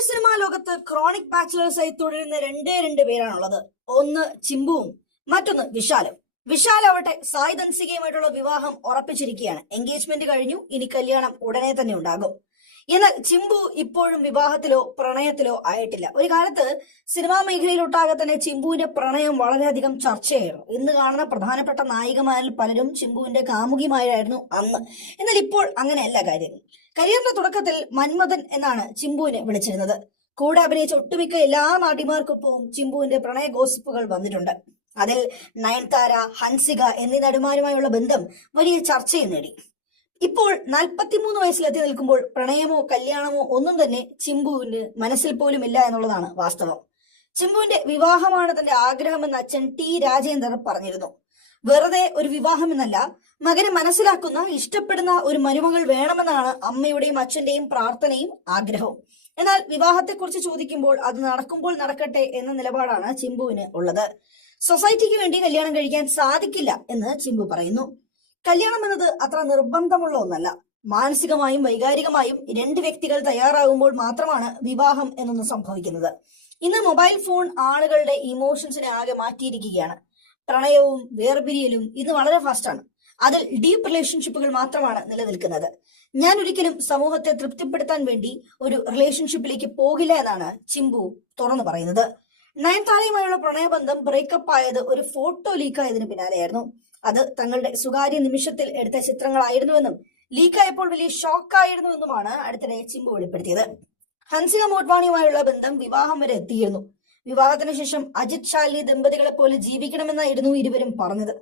Tamil cinema ലോകത്ത് chronic ബാച്ചിലേഴ്സായി തുടരുന്ന രണ്ടേ രണ്ട് പേരാണുള്ളത്. ഒന്ന് ചിമ്പുവും മറ്റൊന്ന് വിശാലും. വിശാൽ ആവട്ടെ സായ് ധൻസികയുമായിട്ടുള്ള വിവാഹം ഉറപ്പിച്ചിരിക്കുകയാണ്. എൻഗേജ്മെന്റ് കഴിഞ്ഞു ഇനി കല്യാണം ഉടനെ തന്നെ ഉണ്ടാകും. എന്നാൽ ചിമ്പു ഇപ്പോഴും വിവാഹത്തിലോ പ്രണയത്തിലോ ആയിട്ടില്ല. ഒരു കാലത്ത് സിനിമാ മേഖലയിലൊട്ടാകെ തന്നെ ചിമ്പുവിന്റെ പ്രണയം വളരെയധികം ചർച്ചയായിരുന്നു. ഇന്ന് കാണുന്ന പ്രധാനപ്പെട്ട നായികമാരിൽ പലരും ചിമ്പുവിന്റെ കാമുകിമാരായിരുന്നു അന്ന്. എന്നാൽ ഇപ്പോൾ അങ്ങനെയല്ല കാര്യങ്ങൾ കരിയറിന്റെ തുടക്കത്തിൽ മന്മഥൻ എന്നാണ് ചിമ്പുവിനെ വിളിച്ചിരുന്നത്. കൂടെ അഭിനയിച്ച ഒട്ടുമിക്ക എല്ലാ നാട്ടിമാർക്കൊപ്പവും ചിമ്പുവിന്റെ പ്രണയ ഗോസിപ്പുകൾ വന്നിട്ടുണ്ട്. അതിൽ നയൻതാര ഹൻസിക എന്നീ നടിമാരുമായുള്ള ബന്ധം വലിയ ചർച്ചയും നേടി. ഇപ്പോൾ നാൽപ്പത്തിമൂന്ന് വയസ്സിലെത്തി നിൽക്കുമ്പോൾ പ്രണയമോ കല്യാണമോ ഒന്നും തന്നെ ചിമ്പുവിന് മനസ്സിൽ പോലും ഇല്ല എന്നുള്ളതാണ് വാസ്തവം. ചിമ്പുവിന്റെ വിവാഹമാണ് തന്റെ ആഗ്രഹമെന്ന് അച്ഛൻ ടി രാജേന്ദ്രൻ പറഞ്ഞിരുന്നു. വെറുതെ ഒരു വിവാഹമെന്നല്ല മകനെ മനസ്സിലാക്കുന്ന ഇഷ്ടപ്പെടുന്ന ഒരു മരുമകൾ വേണമെന്നാണ് അമ്മയുടെയും അച്ഛന്റെയും പ്രാർത്ഥനയും ആഗ്രഹവും. എന്നാൽ വിവാഹത്തെക്കുറിച്ച് ചോദിക്കുമ്പോൾ അത് നടക്കുമ്പോൾ നടക്കട്ടെ എന്ന നിലപാടാണ് ചിമ്പുവിന് ഉള്ളത്. സൊസൈറ്റിക്ക് വേണ്ടി കല്യാണം കഴിക്കാൻ സാധിക്കില്ല എന്ന് ചിമ്പു പറയുന്നു. കല്യാണം എന്നത് അത്ര നിർബന്ധമുള്ള ഒന്നല്ല. മാനസികമായും വൈകാരികമായും രണ്ട് വ്യക്തികൾ തയ്യാറാകുമ്പോൾ മാത്രമാണ് വിവാഹം എന്നൊന്ന് സംഭവിക്കുന്നത്. ഇന്ന് മൊബൈൽ ഫോൺ ആളുകളുടെ ഇമോഷൻസിനെ ആകെ മാറ്റിയിരിക്കുകയാണ്. പ്രണയവും വേർപിരിയലും ഇത് വളരെ ഫാസ്റ്റാണ് അതിൽ ഡീപ്പ് റിലേഷൻഷിപ്പുകൾ മാത്രമാണ് നിലനിൽക്കുന്നത്. ഞാൻ ഒരിക്കലും സമൂഹത്തെ തൃപ്തിപ്പെടുത്താൻ വേണ്ടി ഒരു റിലേഷൻഷിപ്പിലേക്ക് പോകില്ല എന്നാണ് ചിമ്പു തുറന്നു പറയുന്നത്. നയൻതാരയുമായുള്ള പ്രണയബന്ധം ബ്രേക്കപ്പ് ആയത് ഒരു ഫോട്ടോ ലീക്കായതിനു പിന്നാലെയായിരുന്നു. അത് തങ്ങളുടെ സ്വകാര്യ നിമിഷത്തിൽ എടുത്ത ചിത്രങ്ങളായിരുന്നുവെന്നും ലീക്കായപ്പോൾ വലിയ ഷോക്കായിരുന്നുവെന്നുമാണ് അടുത്തിടെ ചിമ്പു വെളിപ്പെടുത്തിയത്. ഹൻസിക മോട്ട്വാണിയുമായുള്ള ബന്ധം വിവാഹം വരെ എത്തിയിരുന്നു. വിവാഹത്തിന് ശേഷം അജിത് ശാലിനി ദമ്പതികളെ പോലെ ജീവിക്കണമെന്നായിരുന്നു ഇരുവരും പറഞ്ഞത്.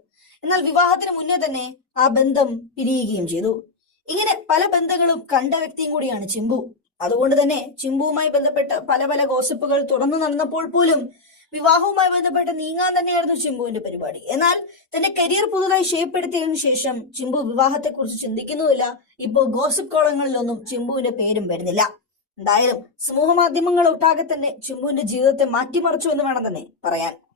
എന്നാൽ വിവാഹത്തിന് മുന്നേ തന്നെ ആ ബന്ധം പിരിയുകയും ചെയ്തു. ഇങ്ങനെ പല ബന്ധങ്ങളും കണ്ട വ്യക്തിയും കൂടിയാണ് ചിമ്പു. അതുകൊണ്ട് തന്നെ ചിമ്പുവുമായി ബന്ധപ്പെട്ട് പല പല ഗോസിപ്പുകൾ തുറന്നു നടന്നപ്പോൾ പോലും വിവാഹവുമായി ബന്ധപ്പെട്ട് നീങ്ങാൻ തന്നെയായിരുന്നു ചിമ്പുവിന്റെ പരിപാടി. എന്നാൽ തന്റെ കരിയർ പുതുതായി ഷേപ്പെടുത്തിയതിനു ശേഷം ചിമ്പു വിവാഹത്തെക്കുറിച്ച് ചിന്തിക്കുന്നുമില്ല. ഇപ്പോൾ ഗോസിപ്പ് കോളങ്ങളിലൊന്നും ചിമ്പുവിന്റെ പേരും വരുന്നില്ല. എന്തായാലും സമൂഹ മാധ്യമങ്ങൾ ഒട്ടാകെ തന്നെ ചിമ്പുവിന്റെ ജീവിതത്തെ മാറ്റിമറിച്ചു എന്ന് വേണം തന്നെ പറയാൻ.